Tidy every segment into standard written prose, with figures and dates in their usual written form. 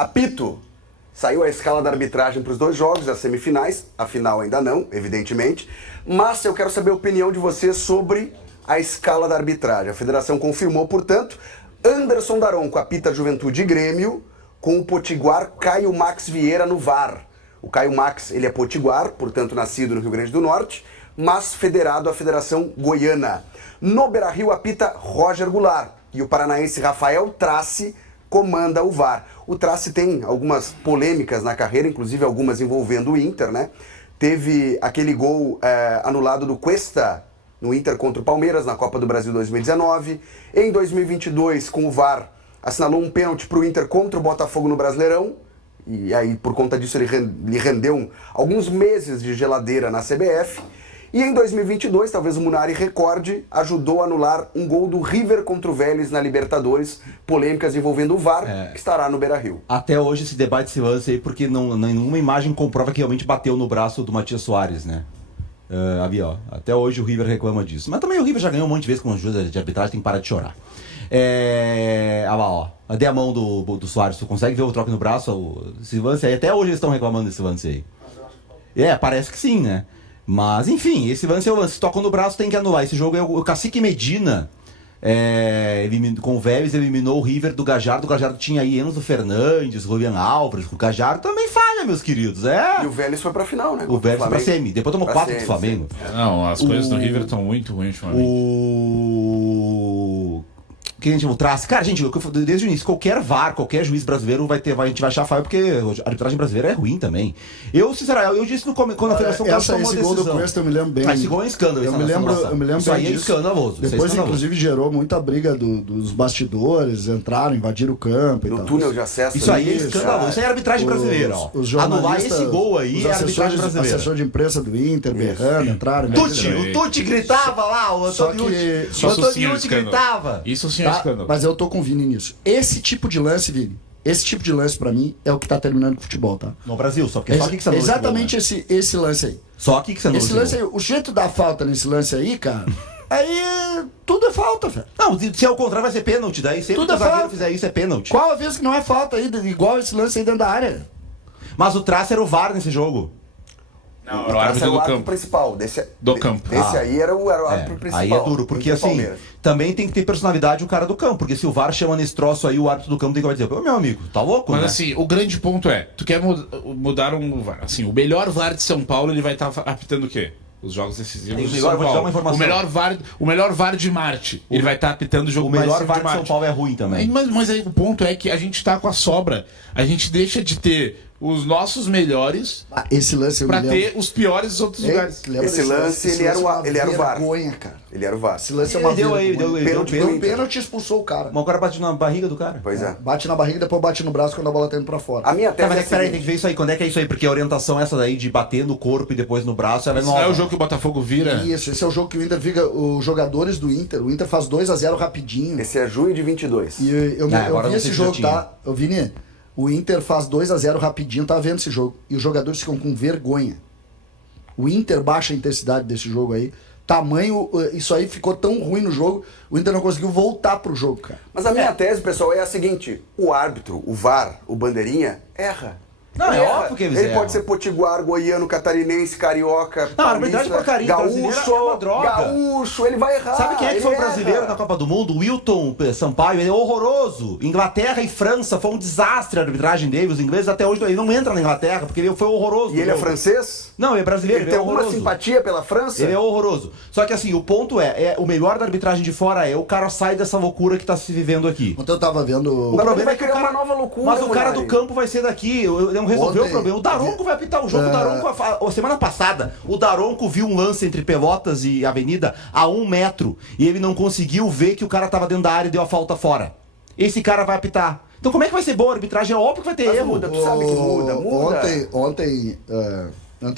Apito. Saiu a escala da arbitragem para os 2 jogos, as semifinais, a final ainda não, evidentemente. Mas eu quero saber a opinião de vocês sobre a escala da arbitragem. A federação confirmou, portanto, Anderson Daronco apita Juventude e Grêmio, com o potiguar Caio Max Vieira no VAR. O Caio Max, ele é potiguar, portanto nascido no Rio Grande do Norte, mas federado à Federação Goiana. No Beira-Rio apita Roger Goulart e o paranaense Rafael Trace comanda o VAR. O Trace tem algumas polêmicas na carreira, inclusive algumas envolvendo o Inter, né? Teve aquele gol anulado do Cuesta no Inter contra o Palmeiras na Copa do Brasil 2019. Em 2022, com o VAR, assinalou um pênalti para o Inter contra o Botafogo no Brasileirão. E aí, por conta disso, lhe rendeu alguns meses de geladeira na CBF. E em 2022, talvez o Munari recorde, ajudou a anular um gol do River contra o Vélez na Libertadores, polêmicas envolvendo o VAR, que estará no Beira-Rio. Até hoje se debate esse lance aí, porque nenhuma imagem comprova que realmente bateu no braço do Matias Soares, né? Até hoje o River reclama disso. Mas também o River já ganhou um monte de vezes com os juízes de arbitragem, tem que parar de chorar. Cadê a mão do Soares? Tu consegue ver o troque no braço? Esse lance aí, até hoje eles estão reclamando desse lance aí. Parece que sim, né? Mas, enfim, esse lance é o lance. Se tocam no braço, tem que anular. Esse jogo é o Cacique Medina, com o Vélez, eliminou o River do Gallardo. O Gallardo tinha aí Enzo Fernandes, Julian Álvares. O Gallardo também falha, meus queridos. E o Vélez foi pra final, né? O Vélez foi pra semi. Depois tomou 4 do Flamengo. Não, as coisas do River estão muito ruins ultimamente. Que a gente Trace. Cara, gente, desde o início, qualquer VAR, qualquer juiz brasileiro a gente vai achar falha, porque a arbitragem brasileira é ruim também. Eu, sinceramente, eu disse quando a Federação tomou a decisão. Esse gol do Cuesta eu me lembro bem. Esse gol é um escândalo. Eu me lembro isso aí bem é escandaloso. Depois, inclusive, gerou muita briga dos bastidores, entraram, invadiram o campo e no tal. túnel de acesso. Isso aí é escandaloso. Isso aí é arbitragem brasileira, ó. Anular esse gol aí é arbitragem brasileira. Assessor de imprensa do Inter, berrando, entraram. O Tuti gritava lá, o Antônio Tuti gritava. Isso sim é escândalo. Mas eu tô com o Vini nisso. Esse tipo de lance, Vini, pra mim, é o que tá terminando com o futebol, tá? No Brasil, só porque só aqui que você anula exatamente esse gol, né? esse lance aí. Só aqui que você anula esse lance aí. O jeito da falta nesse lance aí, cara, aí tudo é falta, velho. Não, se é o contrário vai ser pênalti, daí sempre que o zagueiro fizer isso é pênalti. Qual a vez que não é falta aí, igual esse lance aí dentro da área? Mas o Trace era o VAR nesse jogo. Não, era o árbitro do campo. Principal. Desse aí era o árbitro principal. Aí é duro, porque assim, também tem que ter personalidade o cara do campo, porque se o VAR chama nesse troço aí, o árbitro do campo tem que dizer, meu amigo, tá louco, Mas né? assim, o grande ponto é, tu quer mudar um VAR, assim, o melhor VAR de São Paulo, ele vai estar apitando o quê? Os jogos decisivos de São Paulo. O melhor VAR de Marte, ele vai estar apitando o jogo mais decisivo de Marte. O melhor VAR de São Paulo é ruim também. Mas aí o ponto é que a gente tá com a sobra, a gente deixa de ter os nossos melhores esse lance pra ter os piores dos outros lugares. Esse lance, ele era o VAR. Vergonha, cara. Ele era o VAR. Esse lance é uma vergonha. Deu pênalti e expulsou o cara. Mas o cara bate na barriga do cara. Pois é. Bate na barriga e depois bate no braço quando a bola tá indo pra fora. A minha tese mas peraí, tem que ver isso aí. Quando é que é isso aí? Porque a orientação é essa daí de bater no corpo e depois no braço, ela é nova. Não é o jogo que o Botafogo vira? Isso, esse é o jogo que o Inter fica, os jogadores do Inter, o Inter faz 2-0 rapidinho. Esse é junho de 22. E eu vi esse jogo, tá? Eu vi, né? O Inter faz 2-0 rapidinho, tava vendo esse jogo. E os jogadores ficam com vergonha. O Inter baixa a intensidade desse jogo aí. Tamanho, isso aí ficou tão ruim no jogo, o Inter não conseguiu voltar pro jogo, cara. Mas a minha tese, pessoal, é a seguinte: o árbitro, o VAR, o bandeirinha, erra. Não, é óbvio que ele pode ser potiguar, goiano, catarinense, carioca, não, arbitragem porcaria, gaúcho, é uma droga. Gaúcho, ele vai errar. Sabe quem é que foi o brasileiro na Copa do Mundo? O Wilton Sampaio, ele é horroroso. Inglaterra e França, foi um desastre a arbitragem dele. Os ingleses até hoje ele não entra na Inglaterra, porque ele foi horroroso. E ele é francês? Não, ele é brasileiro. Ele tem alguma simpatia pela França? Ele é horroroso. Só que assim, o ponto o melhor da arbitragem de fora o cara sai dessa loucura que tá se vivendo aqui. Ontem eu tava vendo... O problema é que criar uma nova loucura. Mas o cara do campo vai ser daqui. Ele não resolveu o problema. O Daronco vai apitar o jogo. O Daronco, semana passada, o Daronco viu um lance entre Pelotas e Avenida a 1 metro e ele não conseguiu ver que o cara tava dentro da área e deu a falta fora. Esse cara vai apitar. Então como é que vai ser boa a arbitragem? É óbvio que vai ter erro. Tu sabe que muda. Ontem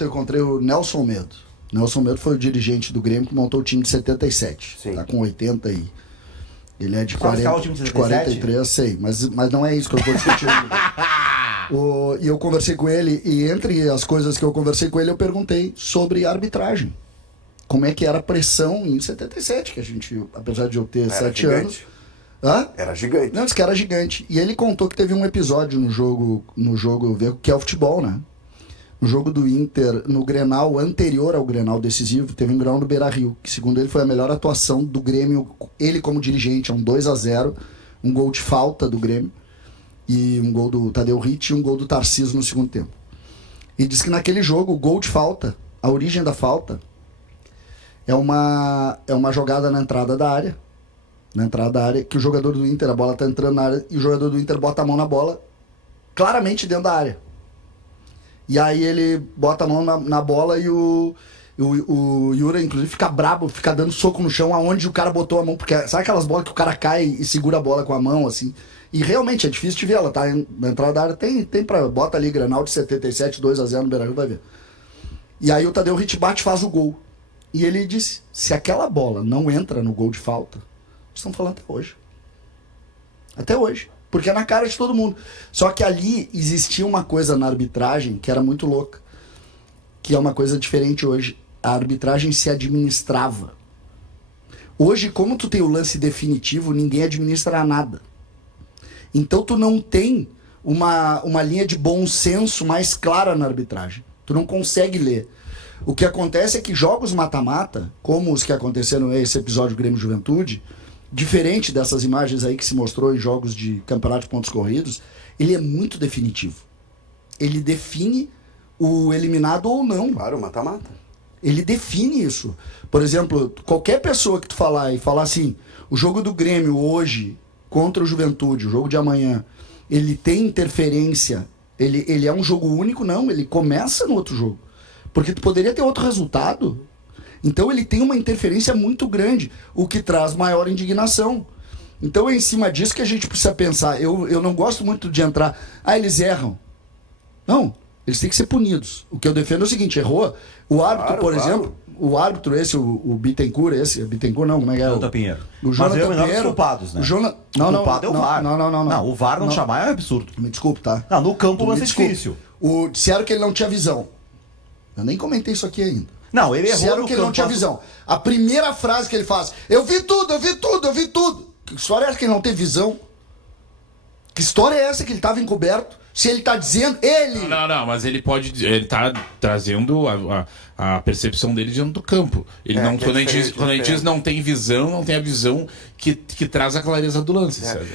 eu encontrei o Nelson Medo. Nelson Medo foi o dirigente do Grêmio que montou o time de 77. Sim. Tá com 80 aí. Ele é de, Qual 40, o time de de 43, sei. Mas não é isso que eu tô discutindo. E eu conversei com ele, e entre as coisas que eu conversei com ele, eu perguntei sobre arbitragem. Como é que era a pressão em 77, que a gente, apesar de eu ter 7 anos, Hã? Era gigante. Não, disse que era gigante. E ele contou que teve um episódio no jogo que é o futebol, né? No jogo do Inter, no Grenal anterior ao Grenal decisivo, teve um Grenal no Beira-Rio, que segundo ele foi a melhor atuação do Grêmio, ele como dirigente, é um 2-0, um gol de falta do Grêmio, e um gol do Tadeu Ritt e um gol do Tarcísio no segundo tempo. E diz que naquele jogo, o gol de falta, a origem da falta, é uma jogada na entrada da área, que o jogador do Inter, a bola tá entrando na área, e o jogador do Inter bota a mão na bola, claramente dentro da área. E aí ele bota a mão na bola e o Yura, inclusive, fica brabo, fica dando soco no chão aonde o cara botou a mão, porque sabe aquelas bolas que o cara cai e segura a bola com a mão, assim? E realmente é difícil de ver, ela tá na entrada da área, tem pra, bota ali Grenal de 77, 2-0 no Beira-Rio, vai ver. E aí o Tadeu Ritt bate e faz o gol. E ele disse, se aquela bola não entra no gol de falta, estão falando até hoje. Até hoje. Porque é na cara de todo mundo. Só que ali existia uma coisa na arbitragem que era muito louca. Que é uma coisa diferente hoje. A arbitragem se administrava. Hoje, como tu tem o lance definitivo, ninguém administra nada. Então tu não tem uma linha de bom senso mais clara na arbitragem. Tu não consegue ler. O que acontece é que jogos mata-mata, como os que aconteceram nesse episódio Grêmio Juventude, diferente dessas imagens aí que se mostrou em jogos de campeonato de pontos corridos, ele é muito definitivo. Ele define o eliminado ou não. Claro, mata-mata. Ele define isso. Por exemplo, qualquer pessoa que tu falar assim, o jogo do Grêmio hoje contra o Juventude, o jogo de amanhã, ele tem interferência, ele é um jogo único? Não, ele começa no outro jogo. Porque tu poderia ter outro resultado. Então ele tem uma interferência muito grande, o que traz maior indignação. Então é em cima disso que a gente precisa pensar. Eu não gosto muito de entrar, eles erram. Não, eles têm que ser punidos. O que eu defendo é o seguinte, errou. O árbitro, por exemplo, o árbitro esse, o Bittencourt, Bittencourt não, como é que é? Jonathan Pinheiro. O Jonathan Mas é o menor Pinheiro, dos culpados, né? O culpado é o VAR. Não, o VAR não chamar é um absurdo. Me desculpe, tá? Não, no campo vai ser difícil. Disseram que ele não tinha visão. Eu nem comentei isso aqui ainda. Não, ele errou disseram no que ele não tinha visão. A primeira frase que ele faz, eu vi tudo. Que história é essa que ele não tem visão? Que história é essa que ele estava encoberto? Se ele tá dizendo, ele... Não, mas ele tá trazendo a percepção dele dentro do campo. Ele não, quando a gente diz não tem visão, não tem a visão que traz a clareza do lance, César.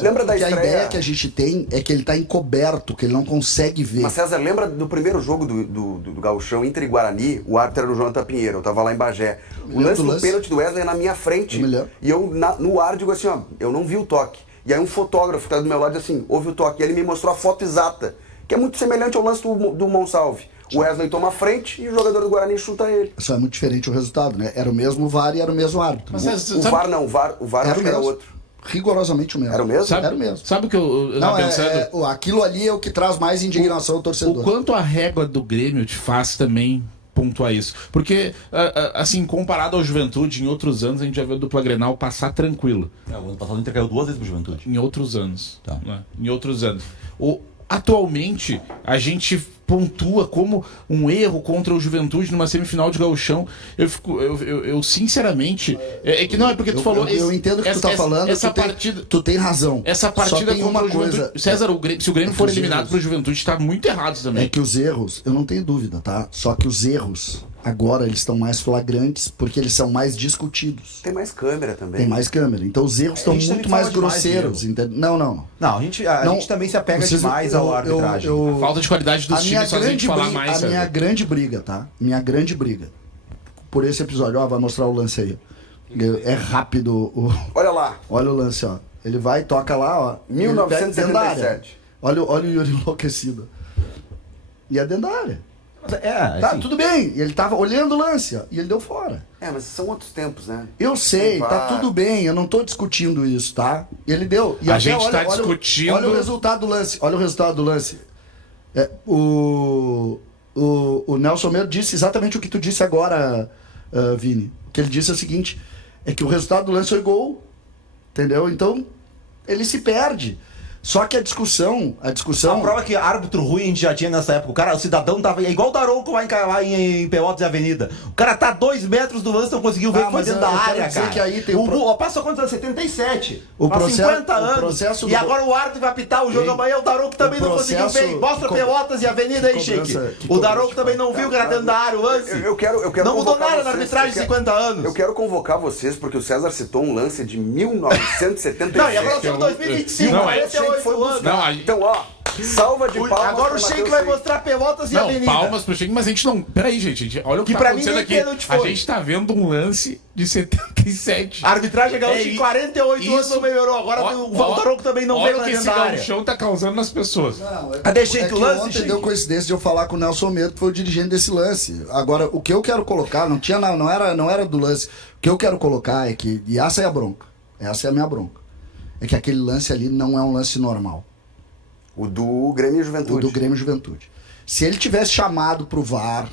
Lembra da estreia? A ideia que a gente tem é que ele tá encoberto, que ele não consegue ver. Mas César, lembra do primeiro jogo do Gauchão, Inter e Guarani? O árbitro era o Jonathan Pinheiro, eu tava lá em Bagé. O lance do pênalti do Wesley é na minha frente. E eu, no ar, digo assim, eu não vi o toque. E aí um fotógrafo que tá do meu lado diz assim, houve o toque. E ele me mostrou a foto exata, que é muito semelhante ao lance do Monsalve. O Wesley toma a frente e o jogador do Guarani chuta ele. Só é muito diferente o resultado, né? Era o mesmo VAR e era o mesmo árbitro. Mas o VAR não, o VAR era outro. Rigorosamente o mesmo. Era o mesmo? Era o mesmo. Sabe o que eu tava pensando? Aquilo ali é o que traz mais indignação ao torcedor. O quanto a régua do Grêmio te faz também pontuar isso. Porque, assim, comparado ao Juventude, em outros anos a gente já viu a dupla Grenal passar tranquilo. O ano passado o Inter caiu 2 vezes pro Juventude. Em outros anos. Tá. Né? Em outros anos. Atualmente, a gente pontua como um erro contra o Juventude numa semifinal de Gauchão. Eu sinceramente... É que não é porque tu falou... Eu entendo o que tu tá falando. Tu tem razão. Essa partida tem uma coisa... César, se o Grêmio for eliminado pro Juventude, tá muito errado também. É que os erros, eu não tenho dúvida, tá? Só que os erros, agora, eles estão mais flagrantes porque eles são mais discutidos. Tem mais câmera também. Tem mais câmera. Então os erros estão muito mais grosseiros. Não, a gente também se apega demais à arbitragem. A falta de qualidade dos times faz a gente falar mais. A minha grande briga, tá? Minha grande briga por esse episódio. Vai mostrar o lance aí. É rápido. Olha lá. Olha o lance, ó. Ele vai e toca lá, ó. 1977. Olha o Yuri enlouquecido. E é dentro da área. Tá, assim, tudo bem. E ele tava olhando o lance, ó, e ele deu fora. Mas são outros tempos, né? Eu sei, tá tudo bem. Eu não tô discutindo isso, tá? E ele deu. E a gente tá discutindo... Olha o resultado do lance. O Nelson Meiro disse exatamente o que tu disse agora, Vini. Que ele disse o seguinte, é que o resultado do lance foi gol. Entendeu? Então, ele se perde. Só que a discussão... A prova é que árbitro ruim a gente já tinha nessa época. O cara, o cidadão tava. É igual o Daronco lá em Pelotas e Avenida. O cara tá 2 metros do lance, não conseguiu ver que foi dentro da área, cara. Que aí tem passou quantos anos? 77. O processo, 50 anos. E agora o árbitro vai apitar o jogo amanhã. O Daronco também não conseguiu ver. Mostra Pelotas e Avenida aí, Sheik. O Daronco também não viu que era dentro da área o lance. Eu quero não mudou nada vocês, na arbitragem de 50 anos. Eu quero convocar vocês, porque o César citou um lance de 1977. Não, e agora nós estamos em 2025. Não, 48 anos. Não, Então, ó, salva de palmas. Agora o Sheik vai mostrar Pelotas e Avenida. Palmas pro Sheik, mas a gente não... Peraí, gente. Olha o que tá pra mim acontecendo nem aqui. pênalti A foi. gente tá vendo um lance de 77. A arbitragem gaúcha em 48 anos não melhorou. Agora o Daronco também não veio olha o que esse gauchão tá causando nas pessoas. Deixei que o lance, ontem deu coincidência de eu falar com o Nelson Medo, que foi o dirigente desse lance. Agora, o que eu quero colocar, não era do lance. O que eu quero colocar é que, e essa é a bronca, essa é a minha bronca, é que aquele lance ali não é um lance normal. O do Grêmio e Juventude. O do Grêmio e Juventude. Se ele tivesse chamado pro VAR,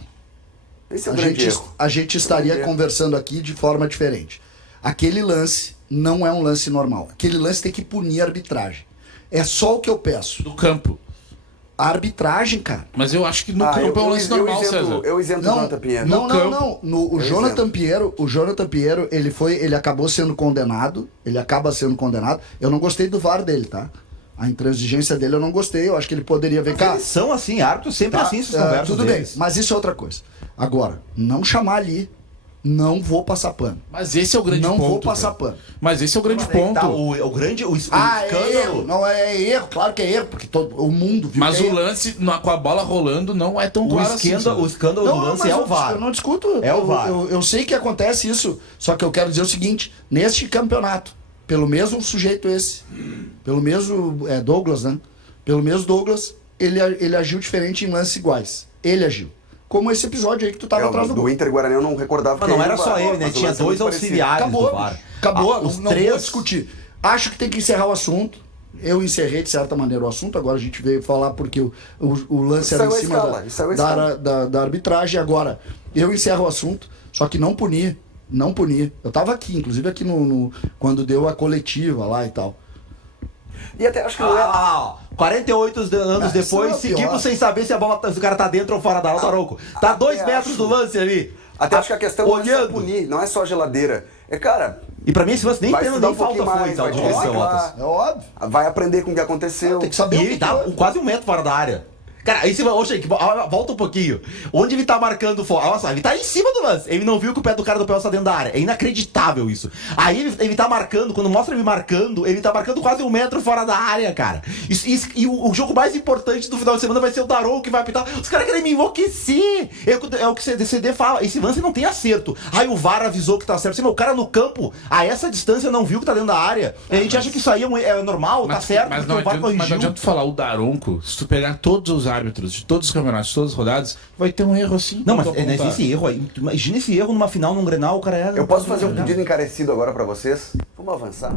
Esse é o grande erro. a gente estaria conversando aqui de forma diferente. Aquele lance não é um lance normal. Aquele lance tem que punir a arbitragem. É só o que eu peço. Do campo. A arbitragem, cara. Mas eu acho que no campo é um lance normal, César. Eu isento o Jonathan Pinheiro. Não. O Jonathan Pinheiro, ele acabou sendo condenado. Ele acaba sendo condenado. Eu não gostei do VAR dele, tá? A intransigência dele eu não gostei. Eu acho que ele poderia ver cá. Eles são assim, árbitros sempre assim, essas conversas tudo deles. bem, mas isso é outra coisa. Agora, não chamar ali, não vou passar pano. Mas esse é o grande ponto. Não vou passar pano. Mas esse é o grande Mas aí ponto. tá, o escândalo. É erro. Não é erro, claro que é erro, porque o mundo viu. Mas que é o erro. lance com a bola rolando não é tão claro assim. O escândalo do lance mas é o VAR. Eu não discuto. É o VAR. Eu sei que acontece isso, só que eu quero dizer o seguinte: neste campeonato, pelo mesmo sujeito esse, pelo mesmo Douglas, né? Pelo mesmo Douglas, ele agiu diferente em lances iguais. Ele agiu. Como esse episódio aí que tu tava atrás do Do gol. Inter e Guarani eu não recordava. Mas não era só ele, né? Tinha 2 auxiliares do VAR. Acabou, Os não 3... vou discutir. Acho que tem que encerrar o assunto. Eu encerrei, de certa maneira, o assunto. Agora a gente veio falar porque o lance era em cima da arbitragem. Agora, eu encerro o assunto, só que não punir. Não punir. Eu tava aqui, inclusive aqui quando deu a coletiva lá e tal. E até acho que não é. 48 anos depois, seguimos sem saber se o cara tá dentro ou fora da área. Daronco. Tá 2 metros do lance ali. Até acho que a questão não é só punir, não é só geladeira. Cara. E pra mim esse lance nem vai pena, nem um falta mais, foi, vai É óbvio. Vai aprender com o que aconteceu. Tem que saber. E ele tá quase 1 metro fora da área. Cara, aí cima, volta um pouquinho. Onde ele tá marcando fora? Nossa, ele tá em cima do lance. Ele não viu que o pé do cara do Pelé tá dentro da área. É inacreditável isso. Aí ele tá marcando, quando mostra ele tá marcando quase 1 metro fora da área, cara. E o jogo mais importante do final de semana vai ser o Daronco que vai apitar. Os caras querem me enlouquecer. É o que o CD fala. Esse lance não tem acerto. Aí o VAR avisou que tá certo. O cara no campo, a essa distância, não viu que tá dentro da área. E a gente acha que isso aí é normal, tá certo, mas porque o VAR corrigiu. Mas não adianta tu falar o Daronco, se tu pegar todos os árbitros de todos os campeonatos, todas as rodadas, vai ter um erro assim. Não, mas esse erro aí. Imagina esse erro numa final, num Grenal, o cara Eu posso fazer um pedido encarecido agora pra vocês? Vamos avançar.